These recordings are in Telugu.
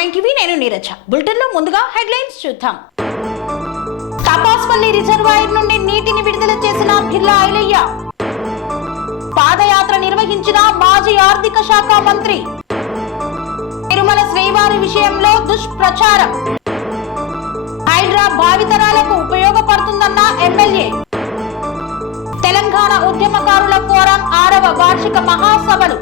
R9 టీవీ నేను నీరజ. బులెటిన్ లో ముందుగా హెడ్లైన్స్ చూద్దాం. తపాస్పల్లి రిజర్వాయర్ నుండి నీటిని విడుదల చేసిన భిల్లా ఐలయ్య. పాదయాత్ర నిర్వహించిన మాజీ ఆర్థిక శాఖ మంత్రి. తిరుమల శ్రీవారి విషయంలో దుష్ప్రచారం. హైడ్రా భావితరాలకు ఉపయోగపడుతుందన్న ఎమ్మెల్యే. తెలంగాణ ఉద్యమకారుల ఫోరం 6వ వార్షిక మహాసభలు.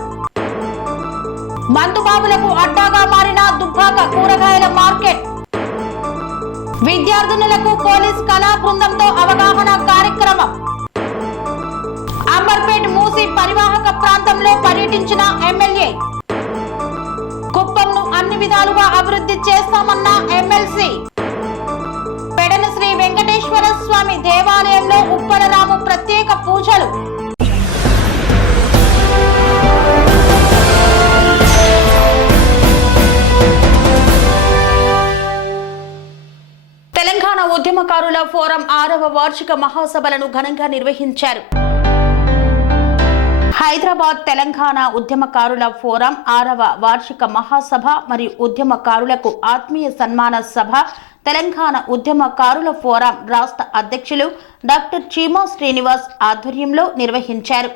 మందుబాబులకు అడ్డాగా మారిన దుబ్బాక కూరగాయల మార్కెట్. విద్యార్థినులకు పోలీస్ కళా బృందంతో అవగాహన కార్యక్రమం. అంబర్పేట్ మూసి పరివాహక ప్రాంతంలో పర్యటించిన ఎమ్మెల్యే. కుప్పంను అన్ని విధాలుగా అభివృద్ధి చేస్తామన్న ఎమ్మెల్సీ. పెడన శ్రీ వెంకటేశ్వర స్వామి దేవాలయంలో ఉప్పలరాము ప్రత్యేక పూజలు. తెలంగాణ ఉద్యమకారుల ఫోరం 6వ వార్షిక మహాసభలను ఘనంగా నిర్వహించారు. హైదరాబాద్ తెలంగాణ ఉద్యమకారుల ఫోరం 6వ వార్షిక మహాసభ మరియు ఉద్యమకారులకు ఆత్మీయ సన్మాన సభ తెలంగాణ ఉద్యమకారుల ఫోరం రాష్ట్ర అధ్యక్షులు డాక్టర్ చీమా శ్రీనివాస్ ఆధ్వర్యంలో నిర్వహించారు.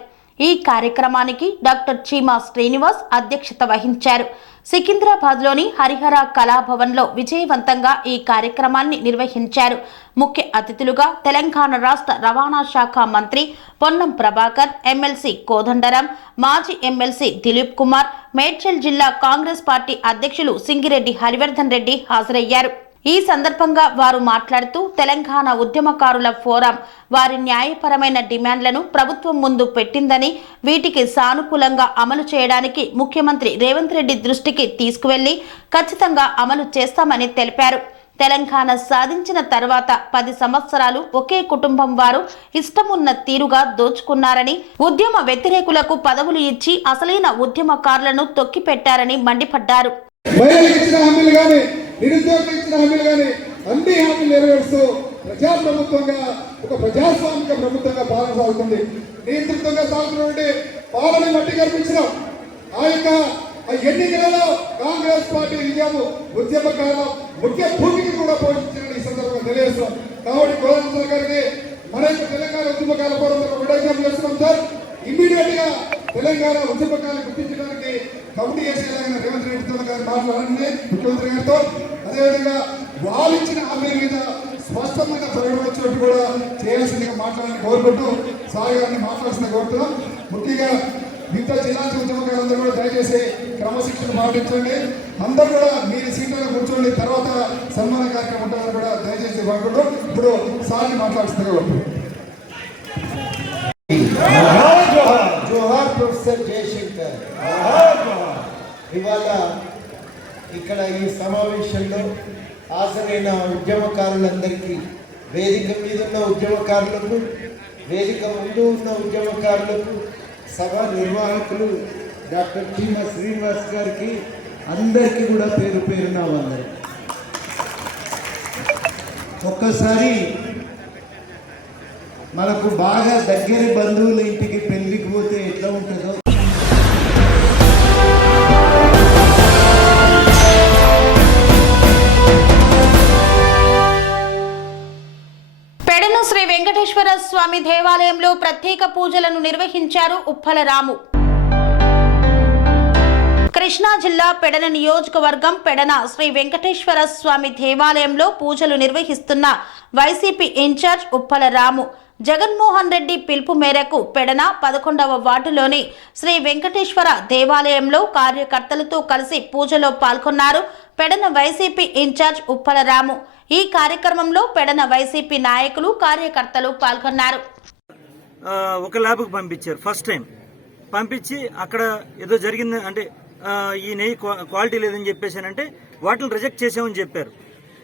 ఈ కార్యక్రమానికి డాక్టర్ చీమా శ్రీనివాస్ అధ్యక్షత వహించారు. సికింద్రాబాద్లోని హరిహర కళాభవన్లో విజయవంతంగా ఈ కార్యక్రమాన్ని నిర్వహించారు. ముఖ్య అతిథులుగా తెలంగాణ రాష్ట్ర రవాణా శాఖ మంత్రి పొన్నం ప్రభాకర్, ఎమ్మెల్సీ కోదండరాం, మాజీ ఎమ్మెల్సీ దిలీప్ కుమార్, మేడ్చల్ జిల్లా కాంగ్రెస్ పార్టీ అధ్యక్షులు సింగిరెడ్డి హరివర్ధన్ రెడ్డి హాజరయ్యారు. ఈ సందర్భంగా వారు మాట్లాడుతూ తెలంగాణ ఉద్యమకారుల ఫోరం వారి న్యాయపరమైన డిమాండ్లను ప్రభుత్వం ముందు పెట్టిందని, వీటికి సానుకూలంగా అమలు చేయడానికి ముఖ్యమంత్రి రేవంత్ రెడ్డి దృష్టికి తీసుకువెళ్లి ఖచ్చితంగా అమలు చేస్తామని తెలిపారు. తెలంగాణ సాధించిన తర్వాత 10 సంవత్సరాలు ఒకే కుటుంబం వారు ఇష్టమున్న తీరుగా దోచుకున్నారని, ఉద్యమ వ్యతిరేకులకు పదవులు ఇచ్చి అసలైన ఉద్యమకారులను తొక్కిపెట్టారని మండిపడ్డారు. నిరుద్యోగులు ఇచ్చిన హామీలు కానీ అన్ని హామీలు నెరవేరుస్తూ ప్రజాప్రభుత్వంగా ఒక ప్రజాస్వామిక ప్రభుత్వంగా పాలన సాగుతుంది. నియంత్రితంగా సాగుతున్నటువంటి పాలన మట్టి కల్పించడం ఆ యొక్క ఎన్నికలలో కాంగ్రెస్ పార్టీ విజయము ఉద్యమకాల ముఖ్య భూమికి కూడా పోషించిన ఈ సందర్భంగా తెలియజేస్తున్నాం. కాబట్టి గవర్నర్ గారికి మన యొక్క తెలంగాణ ఉద్యమకాల ఫోరం విడుదల చేస్తున్నాం సార్. ఇమ్మీడియట్ గా తెలంగాణ ఉద్యమకాలను గుర్తించడానికి కమిటీ చేసేలాగా రేవంత్ రెడ్డితో గారు మాట్లాడాలని ముఖ్యమంత్రి గారితో, అదేవిధంగా వాళ్ళు ఇచ్చిన హామీల మీద స్పష్టమైన ప్రకటన కూడా చేయాల్సిందిగా మాట్లాడాలని కోరుకుంటూ సార్ గారిని మాట్లాడాల్సిన కోరుతున్నాం. ముఖ్యంగా మిగతా జిల్లా ఉద్యమకారులందరూ కూడా దయచేసి క్రమశిక్షణ పాటించండి. అందరూ కూడా మీరు సీట్లలో కూర్చోండి, తర్వాత సన్మాన కార్యక్రమం ఉంటుందని కూడా దయచేసి కోరుకుంటూ ఇప్పుడు సార్ని మాట్లాడుతుందిగా కోరుకుంటున్నాం. జోహార్ ప్రొఫెసర్ జయశంకర్. ఇవాళ ఇక్కడ ఈ సమావేశంలో హాజరైన ఉద్యమకారులందరికీ, వేదిక మీద ఉన్న ఉద్యమకారులకు, వేదిక ముందు ఉన్న ఉద్యమకారులకు, సభ నిర్వాహకులు డాక్టర్ చీమా శ్రీనివాస్ గారికి అందరికీ కూడా పేరు పేరున వందనం. ఒక్కసారి మనకు బాగా దగ్గర బంధువుల ఇంటికి పెళ్లికి పోతే ఎట్లా ఉంటుందో, పెడన శ్రీ వెంకటేశ్వర స్వామి దేవాలయంలో ప్రత్యేక పూజలను నిర్వహించారు ఉప్పలరాము. కృష్ణా జిల్లా పెడన నియోజకవర్గం పెడన శ్రీ వెంకటేశ్వర స్వామి దేవాలయంలో పూజలు నిర్వహిస్తున్న వైసీపీ ఇన్ఛార్జ్ ఉప్పలరాము జగన్మోహన్ రెడ్డి పిలుపు మేరకు పెడన 11వ వార్డులోని శ్రీ వెంకటేశ్వర దేవాలయంలో కార్యకర్తలతో కలిసి పూజలో పాల్గొన్నారు. పెడన వైసీపీ ఇన్ఛార్జ్ ఉప్పలరాము. ఈ కార్యక్రమంలో పెడన వైసీపీ నాయకులు, కార్యకర్తలు పాల్గొన్నారు. ఒక ల్యాబ్కు పంపించారు. ఫస్ట్ టైం పంపించి అక్కడ ఏదో జరిగింది అంటే ఈ నెయ్యి క్వాలిటీ లేదని చెప్పేసానంటే వాటిని రిజెక్ట్ చేసామని చెప్పారు.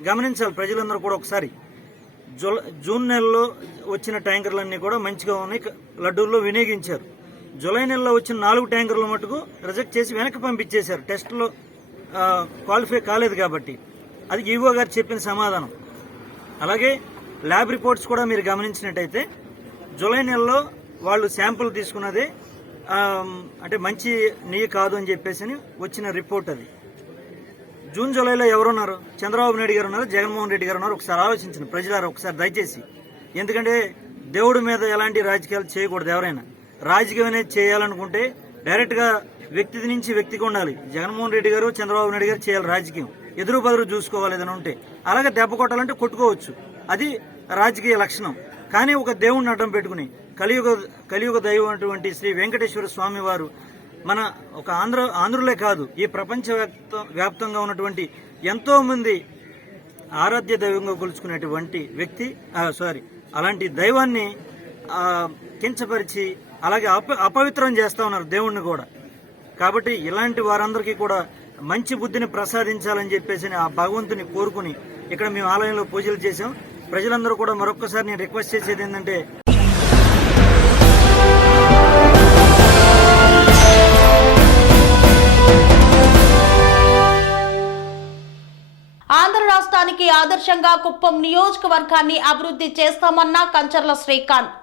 గమనించాలి ప్రజలందరూ కూడా ఒకసారి. జూన్ నెలలో వచ్చిన ట్యాంకర్లన్నీ కూడా మంచిగా ఉన్నాయి, లడ్డూల్లో వినియోగించారు. జూలై నెలలో వచ్చిన 4 ట్యాంకర్ల మటుకు రిజెక్ట్ చేసి వెనక్కి పంపించేశారు. టెస్ట్లో క్వాలిఫై కాలేదు కాబట్టి. అది ఈవో గారు చెప్పిన సమాధానం. అలాగే ల్యాబ్ రిపోర్ట్స్ కూడా మీరు గమనించినట్టయితే జూలై నెలలో వాళ్ళు శాంపుల్ తీసుకున్నదే అంటే మంచి నెయ్యి కాదు అని చెప్పేసి వచ్చిన రిపోర్ట్ అది. జూన్ జూలైలో ఎవరున్నారు? చంద్రబాబు నాయుడు గారు ఉన్నారు, జగన్మోహన్ రెడ్డి గారు ఉన్నారు. ఒకసారి ఆలోచించండి ప్రజలారా, ఒకసారి దయచేసి. ఎందుకంటే దేవుడి మీద ఎలాంటి రాజకీయాలు చేయకూడదు. ఎవరైనా రాజకీయం అనేది చేయాలనుకుంటే డైరెక్ట్ గా వ్యక్తి నుంచి వ్యక్తికి ఉండాలి. జగన్మోహన్ రెడ్డి గారు, చంద్రబాబు నాయుడు గారు చేయాలి రాజకీయం. ఎదురు బదురు చూసుకోవాలి ఏదైనా ఉంటే. అలాగే దెబ్బ కొట్టాలంటే కొట్టుకోవచ్చు, అది రాజకీయ లక్షణం. కానీ ఒక దేవుడిని అడ్డం పెట్టుకుని కలియుగ దైవం అటువంటి శ్రీ వెంకటేశ్వర స్వామి వారు మన ఒక ఆంధ్రులే కాదు, ఈ ప్రపంచ వ్యాప్తంగా ఉన్నటువంటి ఎంతో మంది ఆరాధ్య దైవంగా కొలుచుకునేటువంటి వ్యక్తి అలాంటి దైవాన్ని కించపరిచి అలాగే అపవిత్రం చేస్తా ఉన్నారు దేవుణ్ణి కూడా. కాబట్టి ఇలాంటి వారందరికీ కూడా మంచి బుద్ధిని ప్రసాదించాలని చెప్పేసి ఆ భగవంతుని కోరుకుని ఇక్కడ మేము ఆలయంలో పూజలు చేశాం. ప్రజలందరూ కూడా మరొక్కసారి నేను రిక్వెస్ట్ చేసేది ఏంటంటే, ఆంధ్ర రాష్ట్రానికి ఆదర్శంగా కుప్పం నియోజకవర్గాన్ని అభివృద్ధి చేస్తామన్న కంచర్ల శ్రీకాంత్.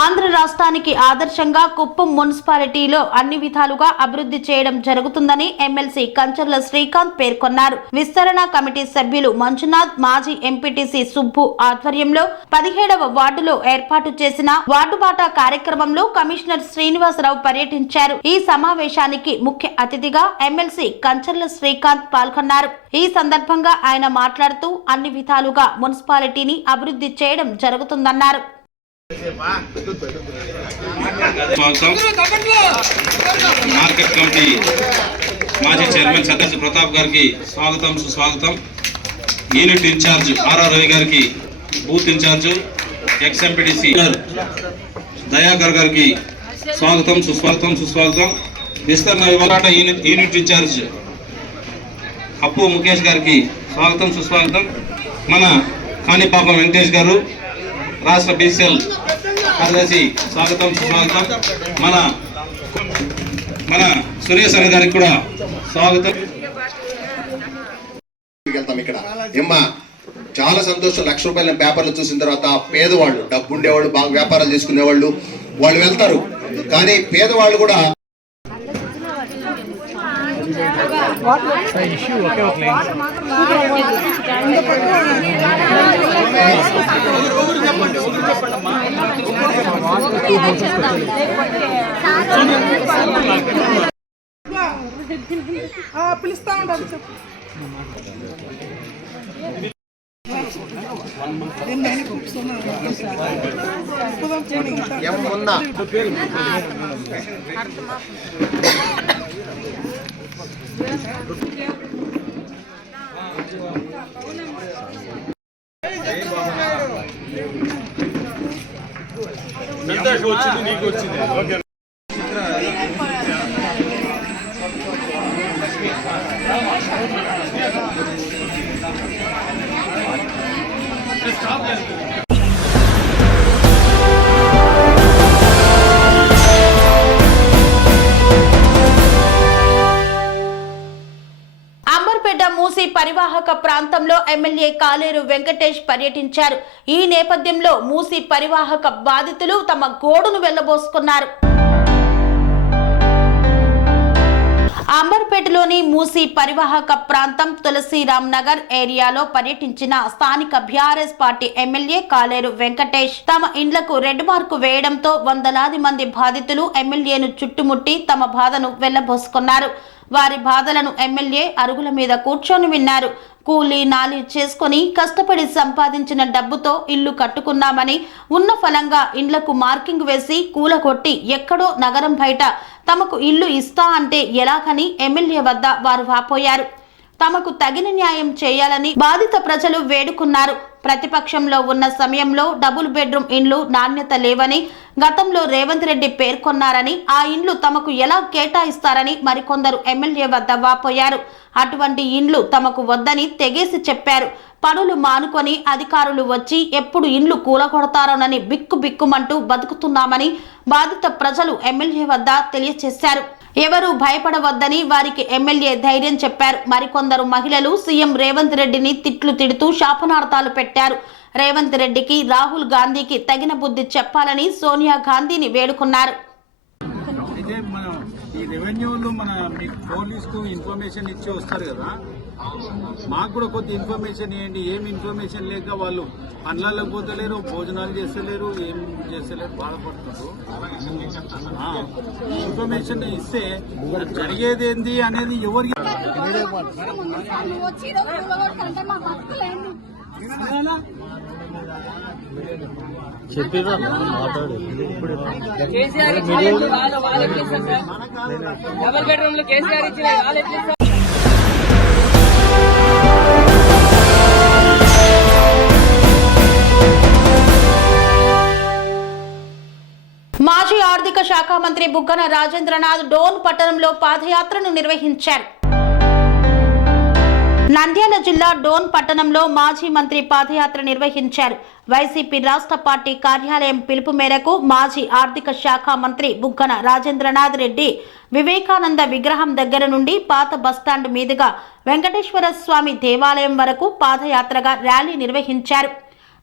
ఆంధ్ర రాష్ట్రానికి ఆదర్శంగా కుప్పం మున్సిపాలిటీలో అన్ని విధాలుగా అభివృద్ధి చేయడం జరుగుతుందని ఎమ్మెల్సీ కంచర్ల శ్రీకాంత్ పేర్కొన్నారు. విస్తరణ కమిటీ సభ్యులు మంజునాథ్, మాజీ ఎంపీటీసీ సుబ్బు ఆధ్వర్యంలో 17వ వార్డులో ఏర్పాటు చేసిన వార్డుబాట కార్యక్రమంలో కమిషనర్ శ్రీనివాసరావు పర్యటించారు. ఈ సమావేశానికి ముఖ్య అతిథిగా ఎమ్మెల్సీ కంచర్ల శ్రీకాంత్ పాల్గొన్నారు. ఈ సందర్భంగా ఆయన మాట్లాడుతూ అన్ని విధాలుగా మున్సిపాలిటీని అభివృద్ధి చేయడం జరుగుతుందన్నారు. మార్కెట్ కమిటీ మాజీ చైర్మన్ సతీష్ ప్రతాప్ గారికి స్వాగతం సుస్వాగతం. యూనిట్ ఇన్ఛార్జ్ ఆర్ఆర్ రవి గారికి, బూత్ ఇన్ఛార్జ్ ఎక్స్ఎంపీడీసీ దయాకర్ గారికి స్వాగతం సుస్వాగతం. విస్తరణ విభాగ యూనిట్ ఇన్ఛార్జ్ అప్పు ముఖేష్ గారికి స్వాగతం సుస్వాగతం. మన కాణిపాకం వెంకటేష్ గారు, రాష్ట్ర బీసీఎల్ కార్యదర్శి, స్వాగతం సుస్వాగతం. మన సురేష్ అన్న గారికి కూడా స్వాగతం. ఇక్కడ ఏమ్మా చాలా సంతోషం. 1,00,000 రూపాయల పేపర్లు చూసిన తర్వాత పేదవాళ్ళు, డబ్బు ఉండేవాళ్ళు, బాగా వ్యాపారాలు చేసుకునేవాళ్ళు వాళ్ళు వెళ్తారు. కానీ పేదవాళ్ళు కూడా పిలుస్తా ఉంటారు. వచ్చింది, నీకు వచ్చింది. అంబర్పేట మూసి పరివాహక ప్రాంతంలో ఎమ్మెల్యే కాలేరు వెంకటేష్ పర్యటించారు. ఈ నేపథ్యంలో మూసి పరివాహక బాధితులు తమ గోడును వెళ్లబోసుకున్నారు. అంబర్పేటలోని మూసి పరివాహక ప్రాంతం తులసిరామ్ నగర్ ఏరియాలో పర్యటించిన స్థానిక బీఆర్ఎస్ పార్టీ ఎమ్మెల్యే కాలేరు వెంకటేష్ తమ ఇండ్లకు రెడ్ మార్కు వేయడంతో వందలాది మంది బాధితులు ఎమ్మెల్యేను చుట్టుముట్టి తమ బాధను వెళ్లబోసుకున్నారు. వారి బాధలను ఎమ్మెల్యే అరుగుల మీద కూర్చొని విన్నారు. కూలీ నాలి చేసుకుని కష్టపడి సంపాదించిన డబ్బుతో ఇల్లు కట్టుకున్నామని, ఉన్న ఫలంగా ఇండ్లకు మార్కింగ్ వేసి కూలగొట్టి ఎక్కడో నగరం బయట తమకు ఇల్లు ఇస్తా అంటే ఎలాగని ఎమ్మెల్యే వద్ద వారు వాపోయారు. తమకు తగిన న్యాయం చేయాలని బాధిత ప్రజలు వేడుకున్నారు. ప్రతిపక్షంలో ఉన్న సమయంలో డబుల్ బెడ్రూమ్ ఇండ్లు నాణ్యత లేవని గతంలో రేవంత్ రెడ్డి పేర్కొన్నారని, ఆ ఇండ్లు తమకు ఎలా కేటాయిస్తారని మరికొందరు ఎమ్మెల్యే వద్ద వాపోయారు. అటువంటి ఇండ్లు తమకు వద్దని తెగేసి చెప్పారు. పనులు మానుకొని అధికారులు వచ్చి ఎప్పుడు ఇండ్లు కూలగొడతారోనని బిక్కుమంటూ బతుకుతున్నామని బాధిత ప్రజలు ఎమ్మెల్యే వద్ద తెలియజేశారు. ఎవరు భయపడవద్దని వారికి ఎమ్మెల్యే ధైర్యం చెప్పారు. మరికొందరు మహిళలు సీఎం రేవంత్ రెడ్డిని తిడుతూ శాపనార్థాలు పెట్టారు. రేవంత్ రెడ్డికి, రాహుల్ గాంధీకి తగిన బుద్ధి చెప్పాలని సోనియా గాంధీని వేడుకున్నారు. అయితే మనం ఈ రెవెన్యూలు మీకు పోలీసుకు ఇన్ఫర్మేషన్ ఇచ్చి వస్తారు కదా, మాకు కూడా కొద్ది ఇన్ఫర్మేషన్ ఇవ్వండి. ఏం ఇన్ఫర్మేషన్ లేక వాళ్ళు పనులకు పోతలేరు, భోజనాలు చేస్తలేరు, ఏం చేస్తలేరు, బాధపడుతున్నారు. ఇన్ఫర్మేషన్ ఇస్తే జరిగేది ఏంది అనేది ఎవరికి డబుల్ బెడ్రూమ్ లో కేసీఆర్ ఇచ్చిన మాజీ ఆర్థిక శాఖ మంత్రి బుగ్గన రాజేంద్రనాథ్ డోన్ పట్టణంలో పాదయాత్రను నిర్వహించారు. నంద్యాల జిల్లా డోన్ పట్టణంలో మాజీ మంత్రి పాదయాత్ర నిర్వహించారు. వైసీపీ రాష్ట్ర పార్టీ కార్యాలయం పిలుపు మేరకు మాజీ ఆర్థిక శాఖ మంత్రి బుగ్గన రాజేంద్రనాథ్ రెడ్డి వివేకానంద విగ్రహం దగ్గర నుండి పాత బస్టాండ్ మీదుగా వెంకటేశ్వర స్వామి దేవాలయం వరకు పాదయాత్రగా ర్యాలీ నిర్వహించారు.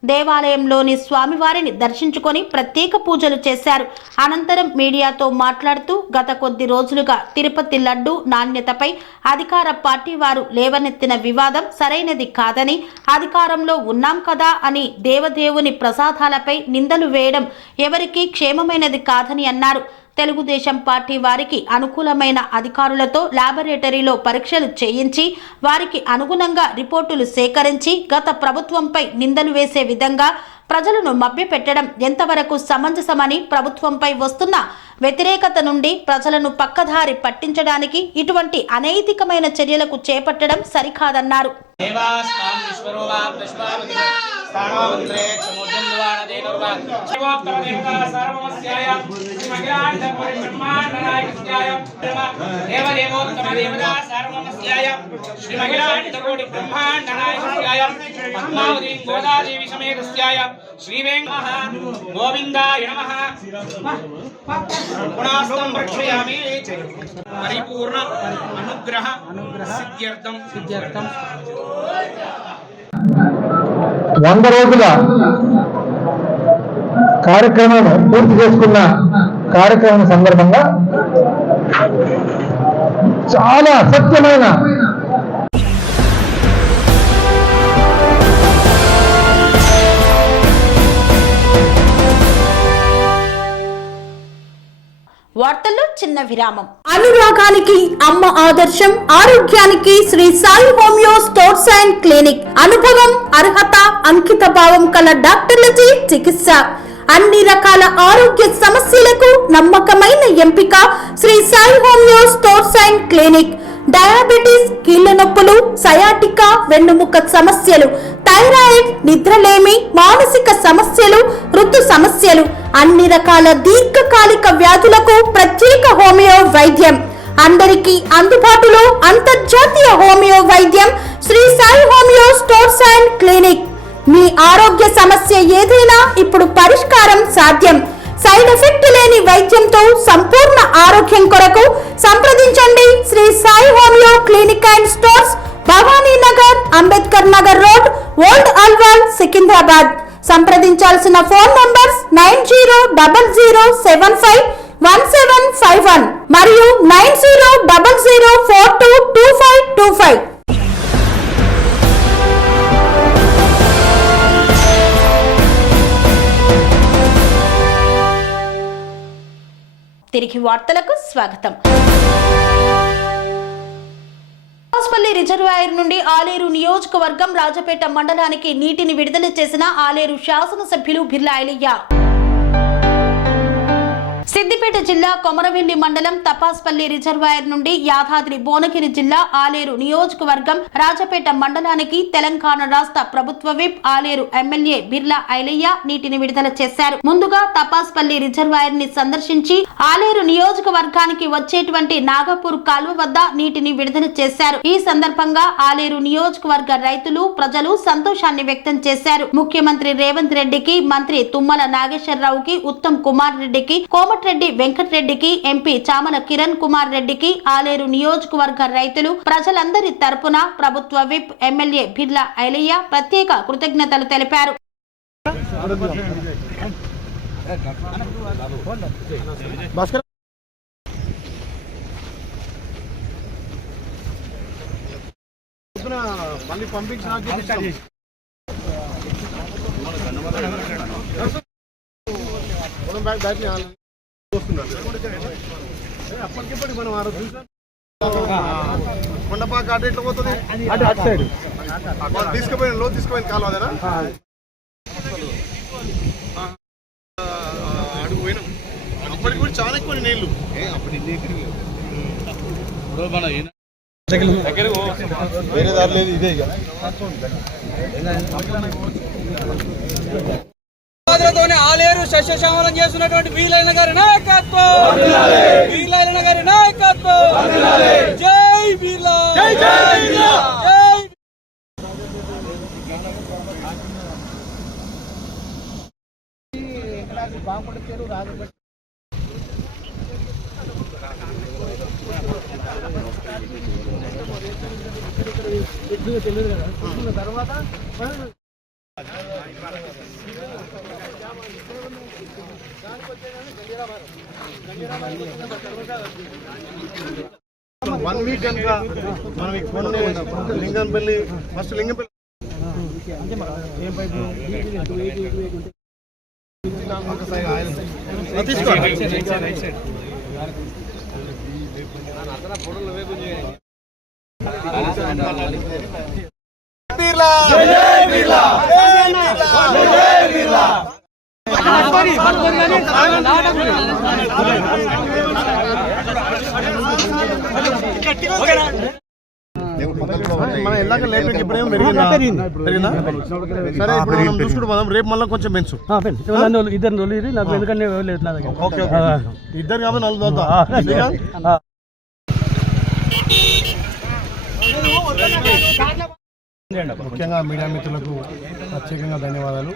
దేవాలయంలోని స్వామివారిని దర్శించుకొని ప్రత్యేక పూజలు చేశారు. అనంతరం మీడియాతో మాట్లాడుతూ గత కొద్ది రోజులుగా తిరుపతి లడ్డు నాణ్యతపై అధికార పార్టీ వారు లేవనెత్తిన వివాదం సరైనది కాదని, అధికారంలో ఉన్నాం కదా అని దేవదేవుని ప్రసాదాలపై నిందలు వేయడం ఎవరికీ క్షేమమైనది కాదని అన్నారు. తెలుగుదేశం పార్టీ వారికి అనుకూలమైన అధికారులతో ల్యాబొరేటరీలో పరీక్షలు చేయించి వారికి అనుగుణంగా రిపోర్టులు సేకరించి గత ప్రభుత్వంపై నిందలు వేసే విధంగా ప్రజలను మభ్యపెట్టడం ఎంతవరకు సమంజసమని, ప్రభుత్వంపై వస్తున్న వ్యతిరేకత నుండి ప్రజలను పక్కదారి పట్టించడానికి ఇటువంటి అనైతికమైన చర్యలకు చేపట్టడం సరికాదన్నారు. గోవిందాయ నమః పునాస్తం రక్షయామి పరిపూర్ణ అనుగ్రహ సిద్ధ్యర్థం 100 రోజుల కార్యక్రమం పూర్తి చేసుకున్న కార్యక్రమం సందర్భంగా చాలా అసత్యమైన వార్తల్లో చిన్న విరామం. అనురాగానికి అమ్మ ఆదర్శం, ఆరోగ్యానికి Shri Sai homeo stores and clinic. అనుభవం, అర్హత, అంకిత భావం కల డాక్టర్లచే చికిత్స. అన్ని రకాల ఆరోగ్య సమస్యలకు నమ్మకమైన ఎంపిక Shri Sai homeo stores and clinic. Diabetes, కీళ్ల నొప్పులు, సయాటికా, వెన్నుముక సమస్యలు, థైరాయిడ్, నిద్రలేమి, మానసిక సమస్యలు, ఋతు సమస్యలు, అన్ని రకాల దీర్ఘకాలిక వ్యాధులకు ప్రత్యేక హోమియో వైద్యం. అందరికీ అందుబాటులో అంతర్జాతీయ హోమియో వైద్యం Shri Sai homeo stores and clinic. మీ ఆరోగ్య సమస్య ఏదైనా ఇప్పుడు పరిష్కారం సాధ్యం. సైడ్ ఎఫెక్ట్ లేని వైద్యంతో సంపూర్ణ ఆరోగ్యం కొరకు సంప్రదించండి Shri Sai homeo clinic and stores, Bhavani Nagar, Ambedkar Nagar road, old Alwal, Secunderabad. సంప్రదించాల్సిన ఫోన్ నంబర్స్ 9000751751 మరియు 9000422525. తిరిగి వార్తలకు స్వాగతం. తపాస్పల్లి రిజర్వాయర్ నుండి ఆలేరు నియోజకవర్గం రాజపేట మండలానికి నీటిని విడుదల చేసిన ఆలేరు శాసనసభ్యులు బిర్లా ఐలయ్య. సిద్దిపేట జిల్లా కొమరవెల్లి మండలం తపాస్పల్లి రిజర్వాయర్ నుండి యాదాద్రి భువనగిరి జిల్లా ఆలేరు నియోజకవర్గం రాజపేట మండలానికి తెలంగాణ రాష్ట్ర ప్రభుత్వ విప్ ఆలేరు ఎమ్మెల్యే బిర్లా ఐలయ్య నీటిని విడుదల చేశారు. ముందుగా తపాస్పల్లి రిజర్వాయర్ ని సందర్శించి ఆలేరు నియోజకవర్గానికి వచ్చేటువంటి నాగపూర్ కాలువ వద్ద నీటిని విడుదల చేశారు. ఈ సందర్భంగా ఆలేరు నియోజకవర్గ రైతులు, ప్రజలు సంతోషాన్ని వ్యక్తం చేశారు. ముఖ్యమంత్రి రేవంత్ రెడ్డికి, మంత్రి తుమ్మల నాగేశ్వరరావుకి, ఉత్తమ్ కుమార్ రెడ్డికి, కోమటిరెడ్డి వెంకటరెడ్డికి, ఎంపీ చామల కిరణ్ కుమార్ రెడ్డికి ఆలేరు నియోజకవర్గ రైతులు, ప్రజలందరి తరపున ప్రభుత్వ విప్ ఎమ్మెల్యే బిర్లా ఐలయ్య ప్రత్యేక కృతజ్ఞతలు తెలిపారు. పొద్దున మళ్ళీ పంపించిన అప్పటికిప్పటి మనం ఆ రోజు కొండపాక అటు ఎట్లా పోతుంది అటు సైడ్ తీసుకుపోయిన లో తీసుకుపోయిన కాలం అదేనా అడుగు పోయినాం అప్పటికి కూడా చాలా ఎక్కువ నీళ్లు వేరే దారి లేదు ఇదే ఇక ఆలేరు సస్యశ్యామలం చేస్తున్నటువంటి వీలైన గారి నాయకత్వం వీలైన గారి నాయకత్వం జై వీలా జై జై తర్వాత వన్ వీక్ కనుక మనం కొన్ని లింగంపల్లి ఫస్ట్ లింగంపల్లి మన ఎలాగ లేట్ ఇప్పుడేమో పెరిగిందా సరే ఇప్పుడు మనం చూసుకుంటూ పోదాం రేపు మళ్ళీ కొంచెం పెంచు ఇద్దరు నాకు ఎందుకంటే ఓకే ఇద్దరు కాబట్టి నలుగు చూద్దాం ముఖ్యంగా మీడియా మిత్రులకు ప్రత్యేకంగా ధన్యవాదాలు.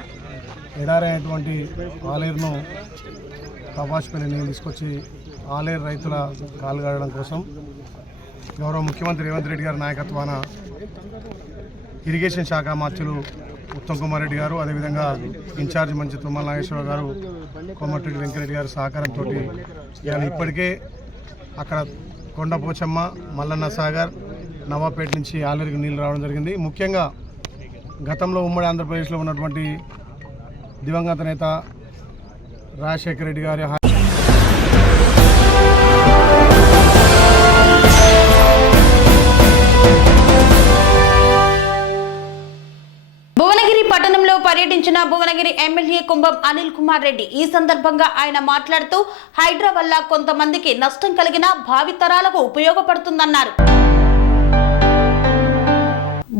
ఎడారైనటువంటి ఆలేరును తపాసుపల్లి నీళ్ళు తీసుకొచ్చి ఆలేరు రైతుల కాలు గాడడం కోసం గౌరవ ముఖ్యమంత్రి రేవంత్ రెడ్డి గారి నాయకత్వాన ఇరిగేషన్ శాఖ మంత్రులు ఉత్తమ్ కుమార్ రెడ్డి గారు, అదేవిధంగా ఇన్ఛార్జ్ మంత్రి తుమ్మల నాగేశ్వరరావు గారు, కోమటిరెడ్డి వెంకరెడ్డి గారి సహకారంతో ఇవాళ ఇప్పటికే అక్కడ కొండపోచమ్మ, మల్లన్న సాగర్, నవాపేట నుంచి ఆలేరుకి నీళ్ళు రావడం జరిగింది. ముఖ్యంగా గతంలో ఉమ్మడి ఆంధ్రప్రదేశ్లో ఉన్నటువంటి దివంగత నేత రాజశేఖర రెడ్డి గారి భువనగిరి పట్టణంలో పర్యటించిన భువనగిరి ఎమ్మెల్యే కుంభం అనిల్ కుమార్ రెడ్డి ఈ సందర్భంగా ఆయన మాట్లాడుతూ హైడ్రా వల్ల కొంతమందికి నష్టం కలిగినా భావితరాలకు ఉపయోగపడుతుందన్నారు.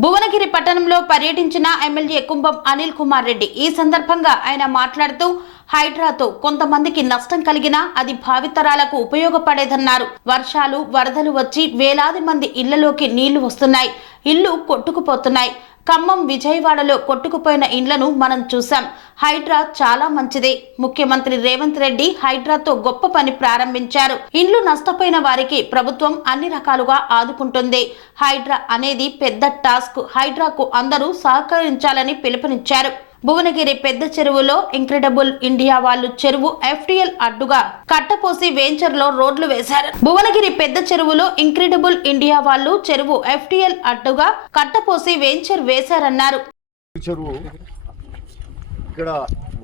భువనగిరి పట్టణంలో పర్యటించిన ఎమ్మెల్యే కుంభం అనిల్ కుమార్ రెడ్డి ఈ సందర్భంగా ఆయన మాట్లాడుతూ హైడ్రాతో కొంతమందికి నష్టం కలిగినా అది భావితరాలకు ఉపయోగపడేదన్నారు. వర్షాలు వరదలు వచ్చి వేలాది మంది ఇళ్లలోకి నీళ్లు వస్తున్నాయి, ఇళ్లు కొట్టుకుపోతున్నాయి. ఖమ్మం, విజయవాడలో కొట్టుకుపోయిన ఇండ్లను మనం చూసాం. హైడ్రా చాలా మంచిదే. ముఖ్యమంత్రి రేవంత్ రెడ్డి హైడ్రాతో గొప్ప పని ప్రారంభించారు. ఇండ్లు నష్టపోయిన వారికి ప్రభుత్వం అన్ని రకాలుగా ఆదుకుంటుంది. హైడ్రా అనేది పెద్ద టాస్క్. హైడ్రాకు అందరూ సహకరించాలని పిలుపునిచ్చారు. భువనగిరి పెద్ద చెరువులో ఇంక్రెడిబుల్ ఇండియా వాళ్ళు చెరువు ఎఫ్టీఎల్ అడ్డుగా కట్టపోసి వెంచర్లో రోడ్లు వేశారు. భువనగిరి పెద్ద చెరువులో ఇంక్రెడిబుల్ ఇండియా వాళ్ళు చెరువు ఎఫ్టీఎల్ అడ్డుగా కట్టపోసి వెంచర్ వేశారన్నారు. చెరువు ఇక్కడ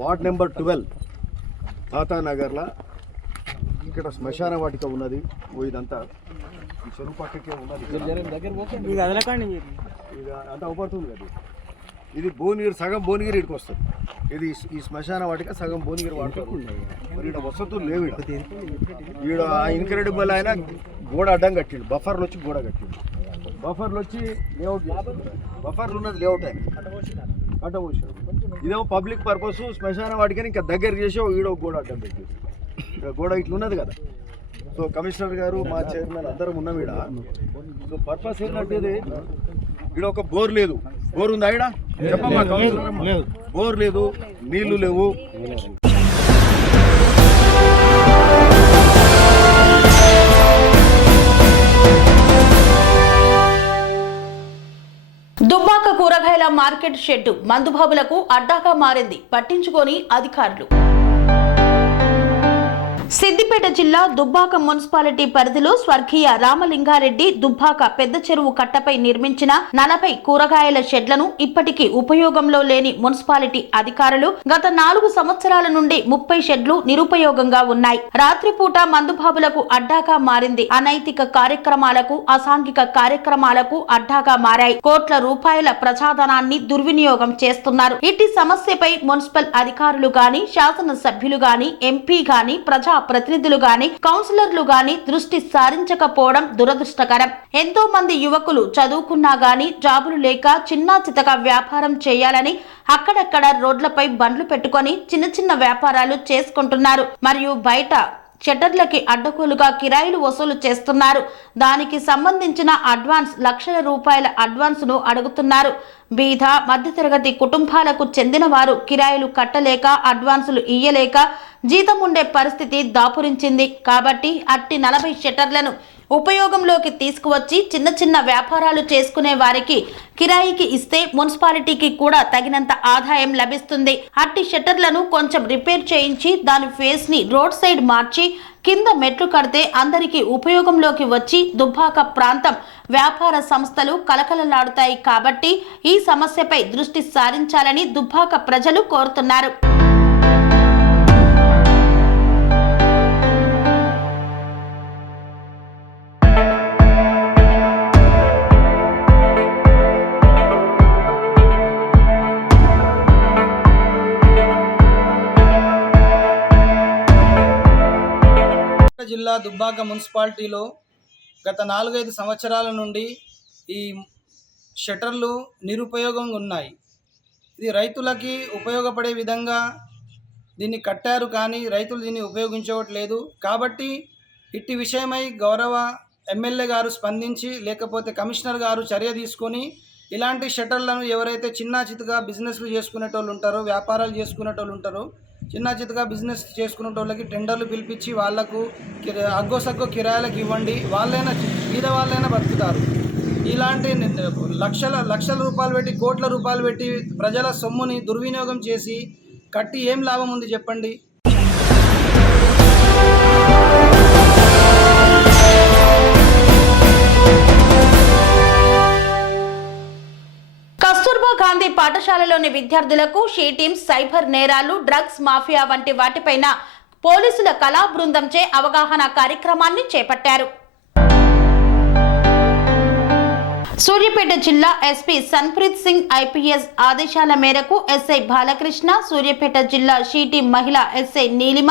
వార్డ్ నెంబర్ 12 తాతానగర్లో ఇక్కడ శ్మశాన వాటిక ఉన్నది. ఇదంతా ఈ చెరువు పక్కకే ఉన్నది. అంతా అవపడుతుంది కదా. ఇది భువనగిరి, సగం భువనగిరి ఇక్కడికి వస్తుంది. ఇది ఈ శ్మశాన వాటిక సగం భువనగిరి వాడతారు. మరి ఇక్కడ వసతులు లేవు. ఈడ ఆ ఇన్క్రెడిబుల్ ఆయన గోడ అడ్డం కట్టిండు, బఫర్లు వచ్చి గోడ కట్టిండు. బఫర్లు వచ్చి లేఅవుట్, బఫర్లు ఉన్నది లేఅవుట్ ఆయన కట్టబోసాడు. ఇదేమో పబ్లిక్ పర్పస్ శ్మశాన వాటికని ఇంకా దగ్గర చేసి ఈడో గోడ అడ్డం పెట్టి గోడ ఇట్లున్నది కదా. సో కమిషనర్ గారు, మా చైర్మన్ అందరం ఉన్నాం ఈడ. సో పర్పస్ ఏంటంటే ఈడ ఒక బోర్ లేదు. బోర్ ఉందా ఈడ? చెప్పమ్మా కమిషనర్. బోర్ లేదు, నీళ్లు లేవు. దుబ్బాక కూరగాయల మార్కెట్ షెడ్డు మందుబాబులకు అడ్డాగా మారింది. పట్టించుకోని అధికారులు. సిద్దిపేట జిల్లా దుబ్బాక మున్సిపాలిటీ పరిధిలో స్వర్గీయ రామలింగారెడ్డి దుబ్బాక పెద్ద చెరువు కట్టపై నిర్మించిన 40 కూరగాయల షెడ్లను ఇప్పటికీ ఉపయోగంలో లేని మున్సిపాలిటీ అధికారులు గత 4 సంవత్సరాల నుండి 30 షెడ్లు నిరుపయోగంగా ఉన్నాయి. రాత్రిపూట మందుబాబులకు అడ్డాగా మారింది. అనైతిక కార్యక్రమాలకు, అసాంఘిక కార్యక్రమాలకు అడ్డాగా మారాయి. కోట్ల రూపాయల ప్రజాధనాన్ని దుర్వినియోగం చేస్తున్నారు. ఇట్టి సమస్యపై మున్సిపల్ అధికారులు గాని, శాసనసభ్యులు గాని, ఎంపీ గాని, ప్రజా ప్రతినిధులు గాని, కౌన్సిలర్లు గాని దృష్టి సారించకపోవడం దురదృష్టకరం. ఎంతో మంది యువకులు చదువుకున్నా గాని జాబులు లేక చిన్నా చితక వ్యాపారం చేయాలని అక్కడక్కడ రోడ్లపై బండ్లు పెట్టుకొని చిన్న చిన్న వ్యాపారాలు చేసుకుంటున్నారు. మరియు బయట షట్టర్లకి అడ్డగోలుగా కిరాయిలు వసూలు చేస్తున్నారు. దానికి సంబంధించిన అడ్వాన్స్ లక్షల రూపాయల అడ్వాన్స్ ను అడుగుతున్నారు. బీద మధ్యతరగతి కుటుంబాలకు చెందిన వారు కిరాయిలు కట్టలేక, అడ్వాన్సులు ఇయ్యలేక జీతం ఉండే పరిస్థితి దాపురించింది. కాబట్టి అట్టి 40 షట్టర్లను ఉపయోగంలోకి తీసుకువచ్చి చిన్న చిన్న వ్యాపారాలు చేసుకునే వారికి కిరాయికి ఇస్తే మున్సిపాలిటీకి కూడా తగినంత ఆదాయం లభిస్తుంది. అట్టి షట్టర్లను కొంచెం రిపేర్ చేయించి దాని ఫేస్ ని రోడ్ సైడ్ మార్చి కింద మెట్లు కడితే అందరికీ ఉపయోగంలోకి వచ్చి దుబ్బాక ప్రాంతం వ్యాపార సంస్థలు కలకలలాడుతాయి. కాబట్టి ఈ సమస్యపై దృష్టి సారించాలని దుబ్బాక ప్రజలు కోరుతున్నారు. జిల్లా దుబ్బాక మున్సిపాలిటీలో గత 4-5 సంవత్సరాల నుండి ఈ షట్టర్లు నిరుపయోగంగా ఉన్నాయి. ఇది రైతులకి ఉపయోగపడే విధంగా దీన్ని కట్టారు, కానీ రైతులు దీన్ని ఉపయోగించవట్లేదు. కాబట్టి ఇట్టి విషయమై గౌరవ ఎమ్మెల్యే గారు స్పందించి, లేకపోతే కమిషనర్ గారు చర్య తీసుకొని ఇలాంటి షట్టర్లను ఎవరైతే చిన్న చితగా బిజినెస్లు చేసుకునేటోళ్ళు ఉంటారో, వ్యాపారాలు చేసుకునేటోళ్ళు ఉంటారో, చిన్న చితగా బిజినెస్ చేసుకునే వాళ్ళకి టెండర్లు పిలిపించి వాళ్లకు అగ్గోసగ్గో కిరాయిలకు ఇవ్వండి, వాళ్ళైనా మీద వాళ్ళైనా బతుకుతారు. ఇలాంటి లక్షల రూపాయలు పెట్టి, కోట్ల రూపాయలు పెట్టి ప్రజల సొమ్ముని దుర్వినియోగం చేసి కట్టి ఏం లాభం ఉంది చెప్పండి? కస్తూర్బా గాంధీ పాఠశాలలోని విద్యార్థులకు షీ టీమ్స్, సైబర్ నేరాలు, డ్రగ్స్ మాఫియా వంటి వాటిపైన పోలీసుల కళా బృందంచే అవగాహన కార్యక్రమాన్ని చేపట్టారు. సూర్యాపేట జిల్లా ఎస్పీ సన్ప్రీత్ సింగ్ ఐపీఎస్ ఆదేశాల మేరకు ఎస్ఐ బాలకృష్ణ, సూర్యాపేట జిల్లా షీ టీమ్ మహిళా ఎస్ఐ నీలిమ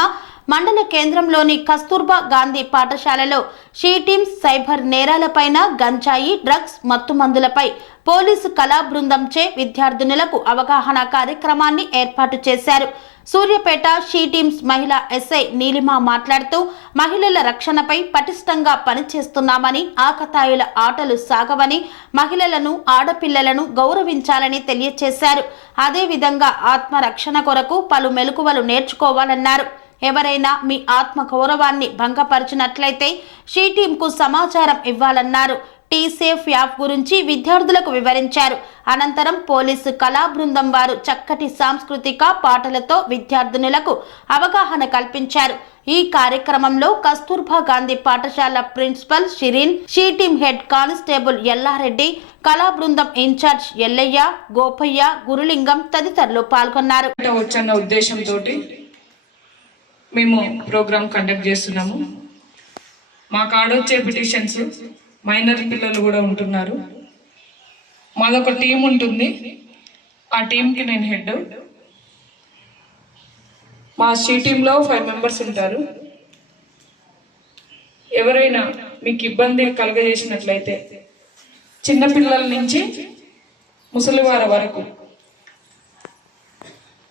మండల కేంద్రంలోని కస్తూర్బా గాంధీ పాఠశాలలో షీ టీమ్స్, సైబర్ నేరాలపైన, గంజాయి, డ్రగ్స్, మత్తుమందులపై పోలీసు కళా బృందంచే విద్యార్థినులకు అవగాహన కార్యక్రమాన్ని ఏర్పాటు చేశారు. సూర్యాపేట షీ టీమ్స్ మహిళా ఎస్ఐ నీలిమ మాట్లాడుతూ మహిళల రక్షణపై పటిష్టంగా పనిచేస్తున్నామని, ఆకతాయిల ఆటలు సాగవని, మహిళలను, ఆడపిల్లలను గౌరవించాలని తెలియజేశారు. అదేవిధంగా ఆత్మరక్షణ కొరకు పలు మెలకువలు నేర్చుకోవాలన్నారు. ఎవరైనా మీ ఆత్మ గౌరవాన్ని భంగపరిచినట్లయితే షీ టీంకు సమాచారం ఇవ్వాలన్నారు. టీ సేఫ్ యాప్ గురించి విద్యార్థులకు వివరించారు. అనంతరం పోలీసు కళా బృందం వారు చక్కటి సాంస్కృతిక పాటలతో విద్యార్థినులకు అవగాహన కల్పించారు. ఈ కార్యక్రమంలో కస్తూర్బా గాంధీ పాఠశాల principal Shireen, she team head constable Yellareddy, కళా బృందం ఇన్ఛార్జ్ ఎల్లయ్య, గోపయ్య, గురులింగం తదితరులు పాల్గొన్నారు. ఉద్దేశంతో మేము ప్రోగ్రామ్ కండక్ట్ చేస్తున్నాము. మా కాడొచ్చే పిటిషన్స్ మైనర్ పిల్లలు కూడా ఉంటున్నారు. మాదొక టీం ఉంటుంది. ఆ టీంకి నేను హెడ్. మా షీ టీంలో 5 మెంబర్స్ ఉంటారు. ఎవరైనా మీకు ఇబ్బంది కలగజేసినట్లయితే చిన్నపిల్లల నుంచి ముసలివార వరకు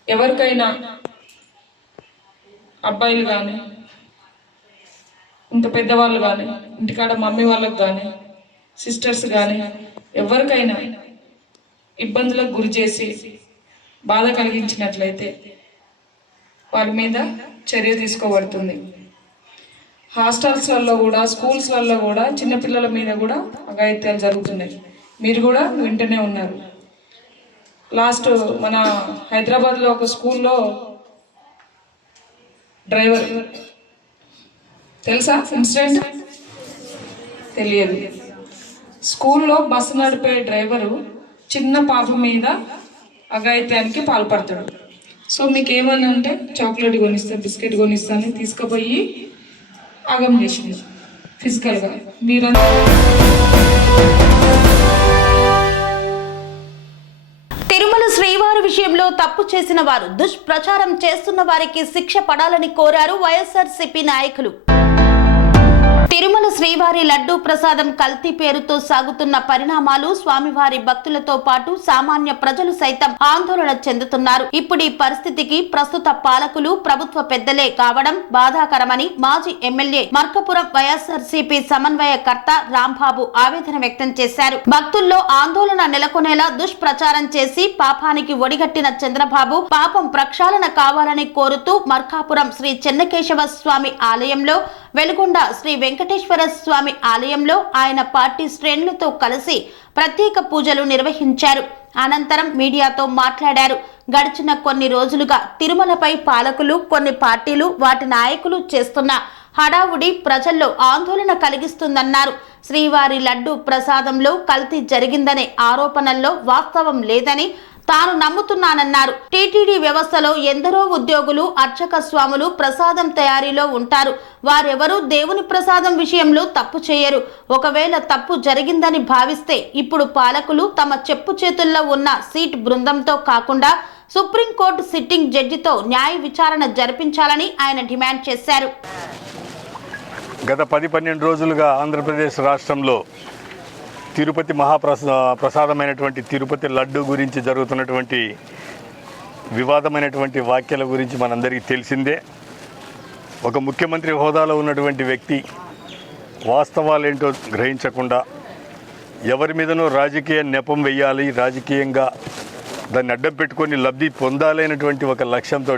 ఎవరికైనా, అబ్బాయిలు కానీ, ఇంకా పెద్దవాళ్ళు కానీ, ఇంటికాడ మమ్మీ వాళ్ళకు కానీ, సిస్టర్స్ కానీ, ఎవరికైనా ఇబ్బందులకు గురి చేసి బాధ కలిగించినట్లయితే వాళ్ళ మీద చర్య తీసుకోబడుతుంది. హాస్టల్స్లలో కూడా, స్కూల్స్లలో కూడా చిన్నపిల్లల మీద కూడా అఘాయిత్యాలు జరుగుతున్నాయి. మీరు కూడా వింటూనే ఉన్నారు. లాస్ట్ మన హైదరాబాద్లో ఒక స్కూల్లో డ్రైవర్ తెలుసా ఇన్సిడెంట్? తెలియదు. స్కూల్లో బస్సు నడిపే డ్రైవరు చిన్న పాప మీద అఘాయిత్యానికి పాల్పడతాడు. సో మీకు ఏమన్నా అంటే చాక్లెట్ కొనిస్తాను, బిస్కెట్ కొనిస్తాను తీసుకుపోయి ఆగం చేసింది ఫిజికల్గా. మీరంతా తిరుమల శ్రీవారి విషయంలో తప్పు చేసిన వారు, దుష్ప్రచారం చేస్తున్న వారికి శిక్ష పడాలని కోరారు వైఎస్ఆర్సీపీ నాయకులు. తిరుమల శ్రీవారి లడ్డూ ప్రసాదం కల్తీ పేరుతో సాగుతున్న పరిణామాలు స్వామివారి భక్తులతో పాటు సామాన్య ప్రజలు సైతం ఆందోళన చెందుతున్నారు. ఇప్పుడు ఈ పరిస్థితికి ప్రస్తుత పాలకులు ప్రభుత్వ పెద్దలే కావడం బాధాకరమని మాజీ ఎమ్మెల్యే మార్కాపురం వైఎస్ఆర్సీపీ సమన్వయకర్త రాంబాబు ఆవేదన వ్యక్తం చేశారు. భక్తుల్లో ఆందోళన నెలకొనేలా దుష్ప్రచారం చేసి పాపానికి ఒడిగట్టిన చంద్రబాబు పాపం ప్రక్షాళన కావాలని కోరుతూ మార్కాపురం శ్రీ చెన్నకేశవ స్వామి ఆలయంలో, వెలుగొండ శ్రీ వెంకటేశ్వర స్వామి ఆలయంలో ఆయన పార్టీ శ్రేణులతో కలిసి ప్రత్యేక పూజలు నిర్వహించారు. అనంతరం మీడియాతో మాట్లాడారు. గడిచిన కొన్ని రోజులుగా తిరుమలపై పాలకులు, కొన్ని పార్టీలు, వాటి నాయకులు చేస్తున్న హడావుడి ప్రజల్లో ఆందోళన కలిగిస్తుందన్నారు. శ్రీవారి లడ్డూ ప్రసాదంలో కల్తీ జరిగిందనే ఆరోపణల్లో వాస్తవం లేదని తాను నమ్ముతున్నానన్నారు. టీటీడీ వ్యవస్థలో ఎందరో ఉద్యోగులు, అర్చక స్వాములు ప్రసాదం తయారీలో ఉంటారు. వారెవరూ దేవుని ప్రసాదం విషయంలో తప్పు చేయరు. ఒకవేళ తప్పు జరిగిందని భావిస్తే ఇప్పుడు పాలకులు తమ చెప్పు చేతుల్లో ఉన్న సీట్ బృందంతో కాకుండా సుప్రీంకోర్టు సిట్టింగ్ జడ్జితో న్యాయ విచారణ జరిపించాలని ఆయన డిమాండ్ చేశారు. గత 10-12 రోజులుగా ఆంధ్రప్రదేశ్ రాష్ట్రంలో తిరుపతి ప్రసాదమైనటువంటి తిరుపతి లడ్డు గురించి జరుగుతున్నటువంటి వివాదమైనటువంటి వ్యాఖ్యల గురించి మనందరికీ తెలిసిందే. ఒక ముఖ్యమంత్రి హోదాలో ఉన్నటువంటి వ్యక్తి వాస్తవాలేంటో గ్రహించకుండా ఎవరి మీదనో రాజకీయ నెపం వేయాలి, రాజకీయంగా దాన్ని అడ్డం పెట్టుకొని లబ్ధి పొందాలనేటువంటి ఒక లక్ష్యంతో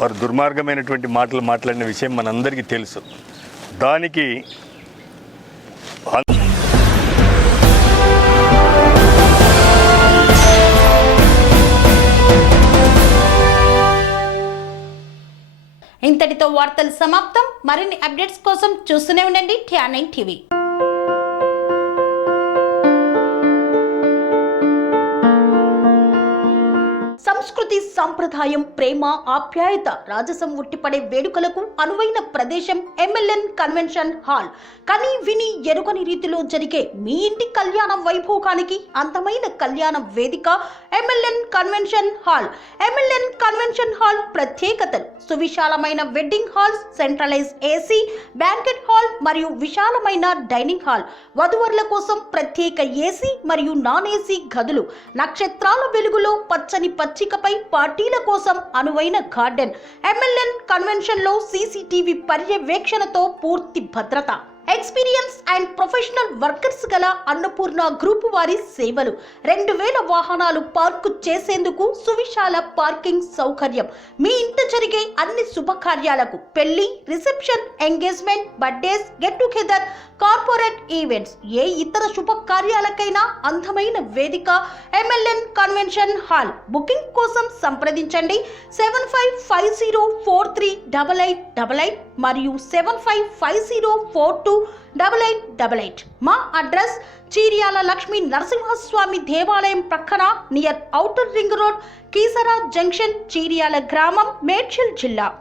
వారు దుర్మార్గమైనటువంటి మాటలు మాట్లాడిన విషయం మనందరికీ తెలుసు. దానికి ఇంతటితో వార్తలు సమాప్తం. మరిన్ని అప్డేట్స్ కోసం చూస్తూనే ఉండండి TR9 టీవీ. సంస్కృతి, సంప్రదాయం, ప్రేమ, ఆప్యాయత, రాజసం ఉట్టిపడే వేడుకలకు అనువైన ప్రదేశం MLN కన్వెన్షన్ హాల్. కని విని ఎరుగని రీతిలో జరిగే మీ ఇంటి కళ్యాణ వైభోగానికి అందమైన కళ్యాణ వేదిక MLN convention hall. MLN convention hall ప్రత్యేకతలు: సువిశాలమైన wedding halls, centralise AC, banquet hall మరియు విశాలమైన డైనింగ్ హాల్. వధువరుల కోసం ప్రత్యేక AC మరియు నాన్ AC గదులు. నక్షత్రాల వెలుగులో పచ్చని పచ్చికపై పార్టీల కోసం అనువైన గార్డెన్. MLN కన్వెన్షన్ లో CCTV పర్యవేక్షణతో పూర్తి భద్రత. ఎక్స్పీరియన్స్ అండ్ ప్రొఫెషనల్ వర్కర్స్ గల అన్నపూర్ణ గ్రూప్ వారి సేవలు. 2000 వాహనాలు పార్కు చేసేందుకు సువిశాల పార్కింగ్ సౌకర్యం. మీ ఇంట జరిగే అన్ని శుభకార్యాలకు, పెళ్లి, reception, engagement, birthdays, get together, corporate events, ఏ ఇతర శుభకార్యాలకైనా అందమైన వేదిక MLN కన్వెన్షన్ హాల్. బుకింగ్ కోసం సంప్రదించండి 7550438888 మరియు 7550428888. మా అడ్రస్ చీర్యాల లక్ష్మీ నరసింహస్వామి దేవాలయం ప్రక్కన, near outer ring road, Keesara junction, Cheeryal గ్రామం, మేడ్చల్ జిల్లా.